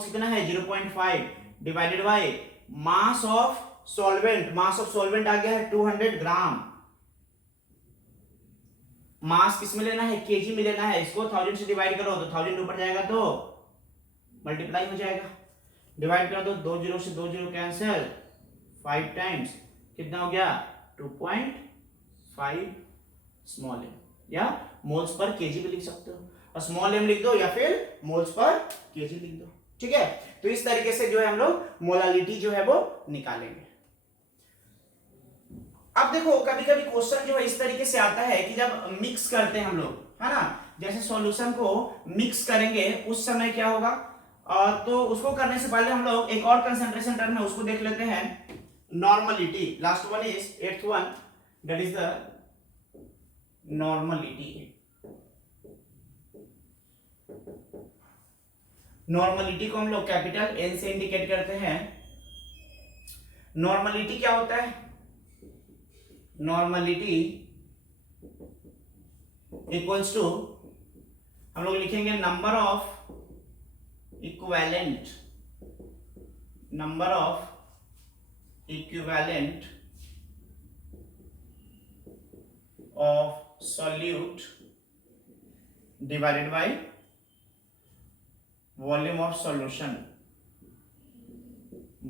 कितना है? 0.5 divided by mass of solvent. Mass of solvent आ गया है 200 ग्राम। मास किस में लेना है? केजी में लेना है। इसको 1000 से डिवाइड करो तो 1000 ऊपर जाएगा तो मल्टीप्लाई हो जाएगा। डिवाइड कर दो, 2 0 से 2 0 कैंसिल, 5 टाइम्स कितना हो गया? 2.5 स्मॉल एम। या मोल्स पर केजी भी लिख सकते हो, और स्मॉल एम लिख दो या फिर मोल्स पर केजी लिख दो। ठीक है, तो इस तरीके से जो है हम लोग मोलालिटी जो है वो निकालेंगे। अब देखो कभी कभी क्वेश्चन जो है इस तरीके से आता है कि जब मिक्स करते हैं हम लोग, है ना, जैसे सॉल्यूशन को मिक्स करेंगे उस समय क्या होगा? तो उसको करने से पहले हम लोग एक और कंसंट्रेशन टर्म है उसको देख लेते हैं, normality. Last one is 8th one, that is the normality. Normality को हम लोग कैपिटल N से इंडिकेट करते हैं। नॉर्मलिटी क्या होता है? नॉर्मलिटी इक्वल्स टू हम लोग लिखेंगे number of equivalent of solute divided by volume of solution.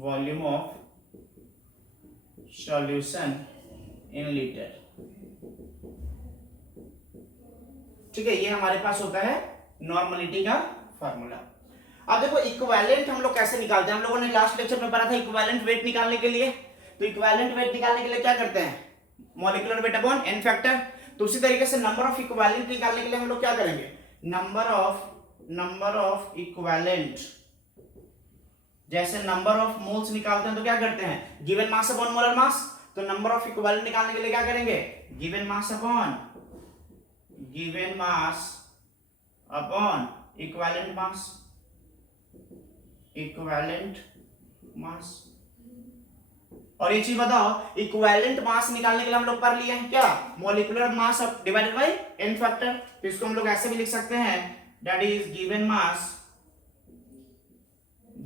Volume of solution in litre. ठीक है, ये हमारे पास होता है नॉर्मलिटी का फार्मूला। अब देखो इक्विवेलेंट हम लोग कैसे निकालते हैं, हम लोगों ने लास्ट लेक्चर में पढ़ा था इक्विवेलेंट वेट निकालने के लिए। तो इक्विवेलेंट वेट निकालने के लिए क्या करते हैं, molecular weight upon n factor. तो उसी तरीके से नंबर ऑफ इक्विवेलेंट निकालने के लिए हम लोग क्या करेंगे, नंबर ऑफ इक्विवेलेंट, जैसे नंबर ऑफ मोल्स निकालते हैं तो क्या करते हैं, given mass upon molar mass. तो नंबर ऑफ इक्विवेलेंट निकालने के लिए क्या करेंगे, given mass upon equivalent mass. और ये चीज बताओ, इक्विवेलेंट मास निकालने के लिए हम लोग पढ़ लिए हैं क्या, molecular mass divided by n factor. तो इसको हम लोग ऐसे भी लिख सकते हैं, that is given mass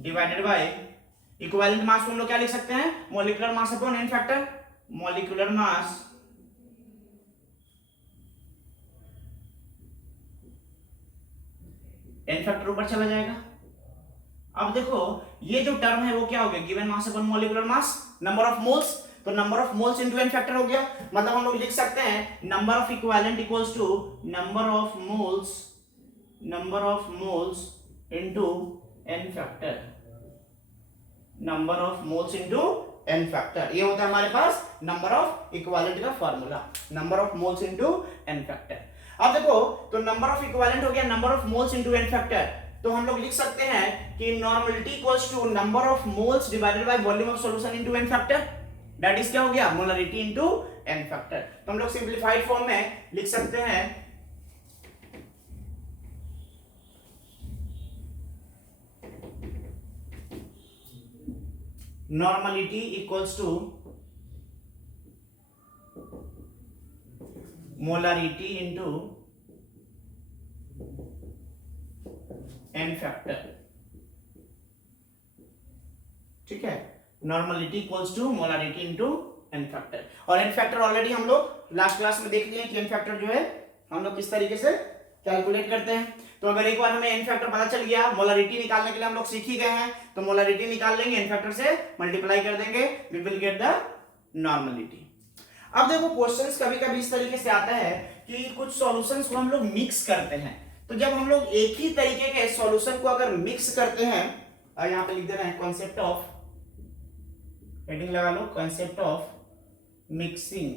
divided by, equivalent mass को हम लोग क्या लिख सकते हैं, molecular mass upon n factor. Molecular mass n factor ऊपर चला जाएगा। अब देखो ये जो टर्म है वो क्या हो गया, given mass upon molecular mass, number of moles. तो number of moles into n factor हो गया। मतलब हम लोग लिख सकते हैं number of equivalent equals to number of moles into n factor, number of moles into n factor. ये होता है हमारे पास नंबर ऑफ इक्विवेलेंट का formula, number of moles into n factor. अब देखो तो नंबर ऑफ इक्विवेलेंट हो गया number of moles into n factor. तो हम लोग लिख सकते हैं कि normality equals to number of moles divided by volume of solution into n factor, that is क्या हो गया, मोलरिटी इनटू n फैक्टर। तो हम लोग सिंपलीफाइड फॉर्म में लिख सकते हैं normality equals to molarity into n factor. ठीक है, normality equals to molarity into n factor. और n फैक्टर ऑलरेडी हम लोग लास्ट क्लास में देख लिए कि n फैक्टर जो है हम लोग किस तरीके से कैलकुलेट करते हैं। तो अगर एक बार हमें n फैक्टर पता चल गया, मोलरिटी निकालने के लिए हम लोग सीख ही गए हैं, तो मोलरिटी निकाल लेंगे, n फैक्टर से मल्टीप्लाई कर देंगे, we will get the normality. अब देखो क्वेश्चंस कभी-कभी इस तरीके से आता है कि कुछ सॉल्यूशंस को हम लोग मिक्स करते हैं। तो जब हम लोग एक ही तरीके के सॉल्यूशन को अगर मिक्स करते हैं, और यहां पे लिख देना है कॉन्सेप्ट ऑफ, हेडिंग लगा लो, कॉन्सेप्ट ऑफ मिक्सिंग।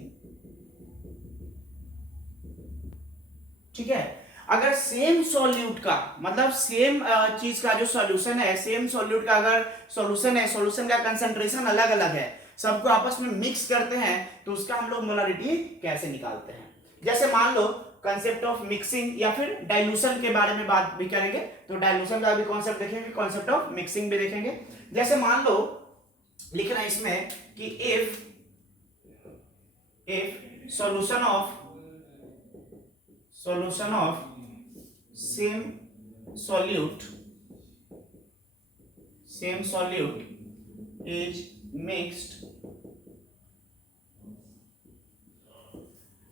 ठीक है, अगर सेम सॉल्यूट का मतलब सेम चीज का जो सॉल्यूशन है, सेम सॉल्यूट का अगर सॉल्यूशन है, सॉल्यूशन का कंसंट्रेशन अलग अलग है, सबको आपस में मिक्स करते हैं, तो उसका हम लोग मोलरिटी कैसे निकालते हैं। जैसे मान लो कंसेप्ट ऑफ मिक्सिंग या फिर डाइल्यूशन के बारे में बात भी करेंगे, तो डाइल्यूशन का भी कॉन्सेप्ट देखेंगे, कॉन्सेप्ट ऑफ मिक्सिंग भी देखेंगे। जैसे मान लो लिखना है इसमें कि if solution of same solute is mixed,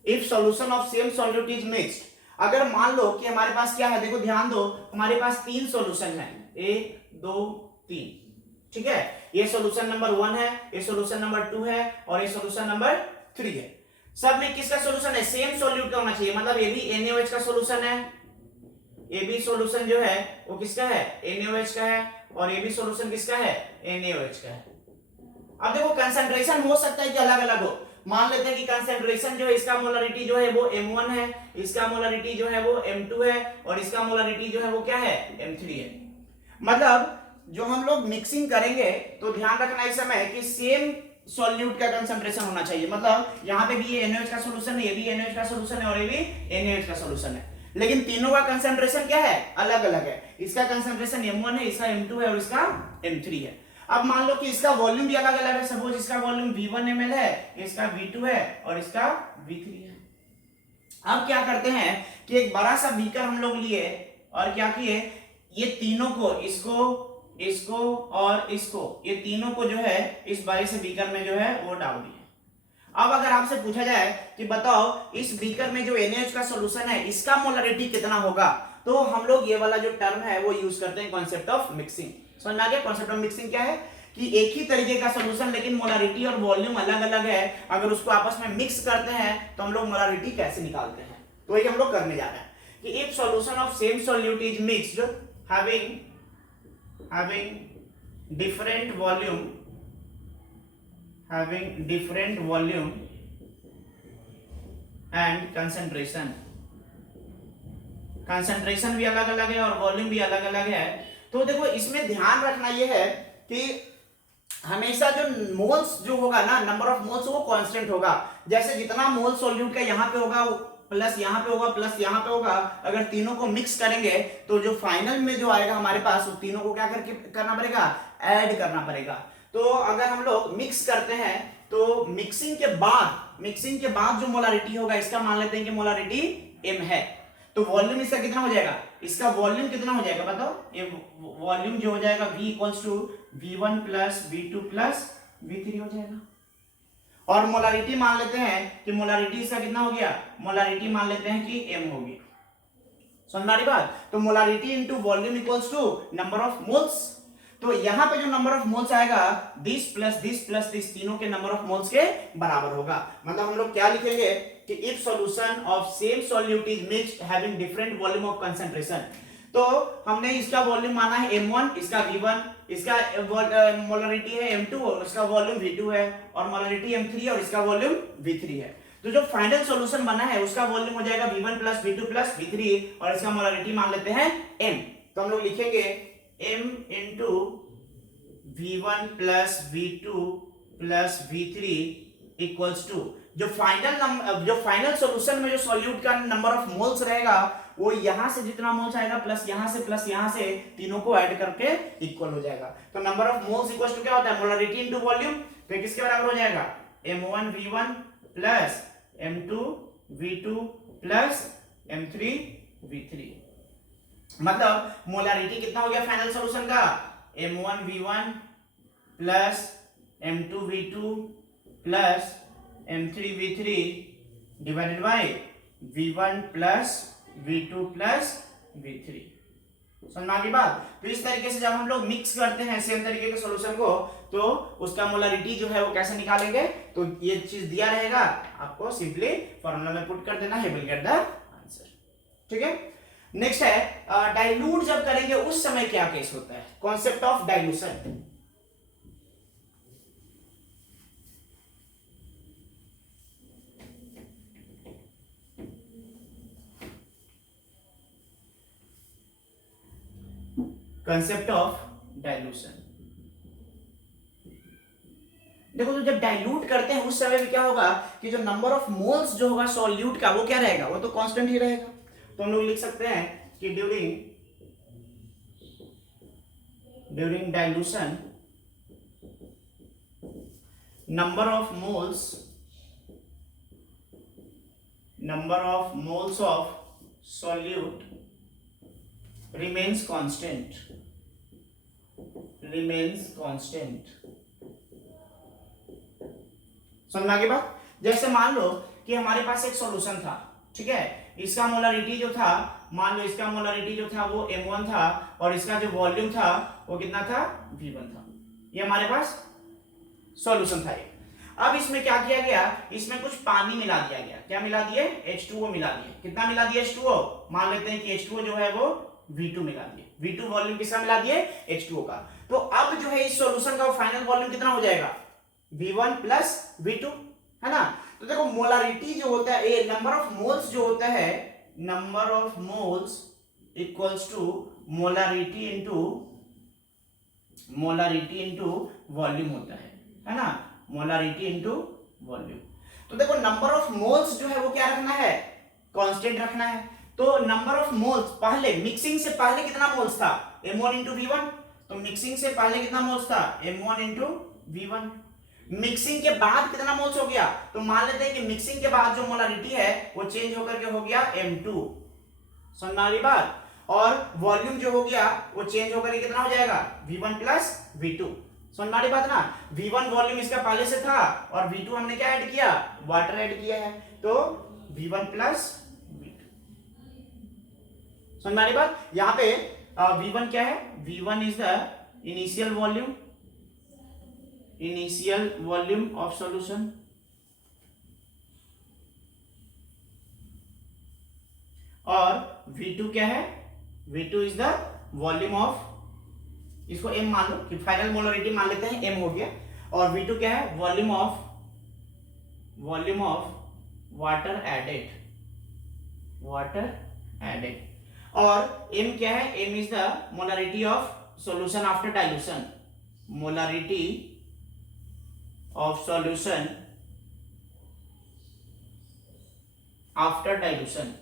if solution of same solute is mixed, अगर मान लो कि हमारे पास क्या है, देखो ध्यान दो, हमारे पास 3 सॉल्यूशन है, 1 2 3। ठीक है, ये सॉल्यूशन नंबर 1 है, ये सॉल्यूशन नंबर 2 है, और ये सॉल्यूशन नंबर 3 है। सब में किसका सॉल्यूशन है, सेम सॉल्यूट का होना चाहिए। मतलब ये भी NaOH का सॉल्यूशन है, ये भी सॉल्यूशन जो है वो किसका है, NaOH का है, और ये भी सॉल्यूशन किसका है, NaOH का है। अब देखो कंसंट्रेशन हो सकता है कि अलग अलग हो। मान लेते हैं कि कंसंट्रेशन जो है, इसका मोलरिटी जो है वो M1 है, इसका मोलरिटी जो है वो M2 है, और इसका मोलरिटी जो है वो क्या है, M3 है। मतलब जो हम लोग मिक्सिंग करेंगे तो ध्यान रखना इस समय कि सेम सॉल्यूट का कंसंट्रेशन होना चाहिए। मतलब यहाँ पे भी ये NaOH का सॉल्यूशन है, ये भी NaOH का सॉल्यूशन है, और ये भी NaOH का सॉल्यूशन है, लेकिन तीनों का कंसंट्रेशन क्या है, अलग अलग है। इसका कंसंट्रेशन M1 है, इसका M2 है, और इसका M3 है। अब मान लो कि इसका वॉल्यूम भी अलग अलग है, सपोज इसका वॉल्यूम V1 ml है, इसका V2 है, और इसका V3 है। अब क्या करते हैं कि एक बड़ा सा बीकर हम लोग लिए और क्या किए, ये तीनों को, इसको और इसको, ये तीनों को जो है इस बड़े से बीकर में जो है वो डाल दिए। अब अगर आपसे पूछा जाए कि बताओ इस बीकर में जो NaOH का सॉल्यूशन है इसका मोलरिटी कितना होगा, तो हम लोग ये वाला जो टर्म है वो यूज करते हैं कॉन्सेप्ट ऑफ मिक्सिंग। समझ में आ गया कॉन्सेप्ट ऑफ मिक्सिंग क्या है, कि एक ही तरीके का सोल्यूशन लेकिन मोलारिटी और वॉल्यूम अलग अलग है, अगर उसको आपस में मिक्स करते हैं तो हम लोग मोलारिटी कैसे निकालते हैं, तो वही हम लोग करने जा रहे हैं कि if solution of same solute is mixed having different volume and concentration भी अलग अलग है और वॉल्यूम भी अलग अलग है। तो देखो इसमें ध्यान रखना यह है कि हमेशा जो मोल्स जो होगा ना, नंबर ऑफ मोल्स वो कांस्टेंट होगा। जैसे जितना मोल सॉल्यूट का यहाँ पे होगा प्लस यहाँ पे होगा प्लस यहाँ पे होगा, अगर तीनों को मिक्स करेंगे तो जो फाइनल में जो आएगा हमारे पास वो तीनों को क्या करके करना पड़ेगा, ऐड करना पड़ेगा। तो अगर हम लोग मिक्स करते हैं तो मिक्सिंग के बाद जो मोलारिटी होगा इसका मान लेते हैं कि मोलारिटी m है, तो वॉल्यूम इसका कितना हो जाएगा, इसका वॉल्यूम कितना हो जाएगा बताओ, ये वॉल्यूम जो हो जाएगा V equals to V1 plus V2 plus V3 हो जाएगा। और मोलारिटी मान लेते हैं कि मोलारिटी इसका कितना हो गया, मोलारिटी मान लेते हैं कि m होगी। समझ में आ रही बात? तो molarity into volume equals to number of moles. तो यहां पे जो नंबर ऑफ मोल्स आएगा दिस प्लस दिस तीनों के नंबर ऑफ मोल्स के बराबर होगा। मतलब हम लोग क्या लिखेंगे कि if solution of same solute is mixed having different volume of concentration, तो हमने इसका वॉल्यूम माना है m1, इसका v1, इसका मोलरिटी है m2 और इसका वॉल्यूम v2 है, और मोलरिटी m3 और इसका वॉल्यूम v3 है। तो जो फाइनल सॉल्यूशन बना है उसका वॉल्यूम हो जाएगा v1 plus v2 plus v3 और इसका मोलरिटी मान लेते हैं m। तो हम लोग लिखेंगे m into v1 plus v2 plus v3 equals to जो फाइनल सॉल्यूशन में जो सॉल्यूट का नंबर ऑफ मोल्स रहेगा वो यहां से जितना मोल्स आएगा प्लस यहां से तीनों को ऐड करके इक्वल हो जाएगा। तो number of moles equals to क्या होता है, मोलरिटी इनटू वॉल्यूम। तो किसके बराबर हो जाएगा, m1 v1 plus m2 v2 plus m3 v3। मतलब मोलारिटी कितना हो गया फाइनल सॉल्यूशन का, m1 v1 plus m2 v2 plus m3 v3 divided by v1 plus v2 plus v3। समझ आ गई बात? तो इस तरीके से जब हम लोग मिक्स करते हैं सेम तरीके के सॉल्यूशन को तो उसका मोलारिटी जो है वो कैसे निकालेंगे, तो ये चीज दिया रहेगा, आपको सिंपली फॉर्मूला में पुट कर देना है, विल गेट द आंसर। ठीक है, नेक्स्ट है डाइल्यूट जब करेंगे उस समय क्या केस होता है, concept of dilution. Concept of dilution. देखो तो जब डाइल्यूट करते हैं उस समय भी क्या होगा कि जो नंबर ऑफ मोल्स जो होगा सॉल्यूट का वो क्या रहेगा, वो तो कांस्टेंट ही रहेगा। तो हम लोग लिख सकते हैं कि during dilution number of moles of solute remains constant। समझ में आ गई बात? जैसे मान लो कि हमारे पास एक सॉल्यूशन था, ठीक है, इसका मोलारिटी जो था, मान लो इसका मोलारिटी जो था वो m1 था और इसका जो वॉल्यूम था वो कितना था, v1 था। ये हमारे पास सॉल्यूशन था। अब इसमें क्या किया गया, इसमें कुछ पानी मिला दिया गया। क्या मिला दिए, H2O मिला दिए। कितना मिला दिए H2O, मान लेते हैं कि H2O जो है वो V2 मिला दिए। V2 वॉल्यूम किसका मिला दिए, H2O का। तो अब जो है इस सॉल्यूशन का फाइनल वॉल्यूम कितना हो जाएगा, V1 प्लस V2, है ना। तो देखो मोलारिटी जो होता है, ये नंबर ऑफ मोल्स जो होता है, number of moles equals to molarity into volume होता है ना, मोलारिटी इनटू वॉल्यूम। तो देखो नंबर ऑफ मोल्स जो है वो क्या रखना है, कांस्टेंट रखना है। तो नंबर ऑफ मोल्स पहले मिक्सिंग से पहले कितना मोल्स था, m1 इंटू v1। तो मिक्सिंग से पहले कितना मोल्स था, m1 इंटू v1। मिक्सिंग के बाद कितना मोल्स हो गया, तो मान लेते हैं कि मिक्सिंग के बाद जो मोलारिटी है वो चेंज होकर के हो गया m2। समझ में आ रही बात? और वॉल्यूम जो हो गया वो चेंज होकर कितना हो जाएगा, v1 प्लस v2। समझ में आ रही बात ना। v1 वॉल्यूम इसका पहले से था और v2 हमने क्या ऐड किया, वाटर ऐड किया है, तो v1 प्लस v2। समझ में आ रही बात? यहाँ पे v1 क्या है, v1 is the initial volume initial volume of solution, और V2 क्या है, V2 is the volume of, इसको m मान लो कि फाइनल मोलरिटी मान लेते हैं m हो गया, और V2 क्या है, वॉल्यूम ऑफ वाटर एडेड, और m क्या है, m is the molarity of solution after dilution, molarity of solution after dilution.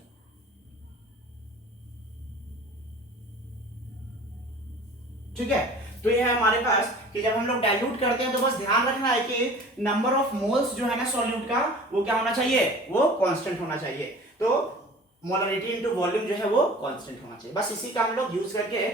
ठीक है, तो ये है हमारे पास कि जब हम लोग डाइल्यूट करते हैं तो बस ध्यान रखना है कि नंबर ऑफ मोल्स जो है ना सॉल्यूट का वो क्या होना चाहिए, वो कांस्टेंट होना चाहिए। तो मोलरिटी इनटू वॉल्यूम जो है वो कांस्टेंट होना चाहिए। बस इसी का हम लोग यूज करके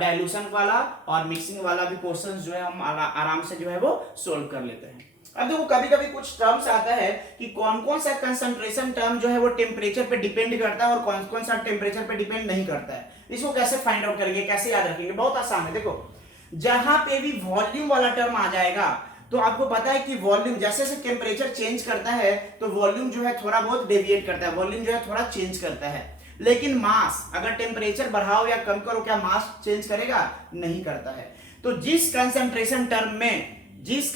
डाइल्यूशन वाला और मिक्सिंग वाला भी क्वेश्चंस जो है हम आराम से जो है वो सोल्व कर लेते हैं। अब देखो कभी कभी कुछ टर्म्स आता है कि कौन कौन सा कंसंट्रेशन टर्म जो है वो टेम्परेचर पे डिपेंड करता है और कौन कौन सा टेम्परेचर पे डिपेंड नहीं करता है। इसको कैसे फाइंड आउट करेंगे, कैसे याद रखेंगे, बहुत आसान है। देखो जहां पे भी वॉल्यूम वाला टर्म आ जाएगा तो आपको पता है कि वॉल्यूम जैसे जैसे टेम्परेचर चेंज करता है तो वॉल्यूम जो है थोड़ा बहुत डेविएट करता है, वॉल्यूम जो है थोड़ा चेंज करता है। लेकिन मास अगर टेम्परेचर बढ़ाओ या कम करो क्या मास चेंज करेगा, नहीं करता है। तो जिस कंसंट्रेशन टर्म में जिस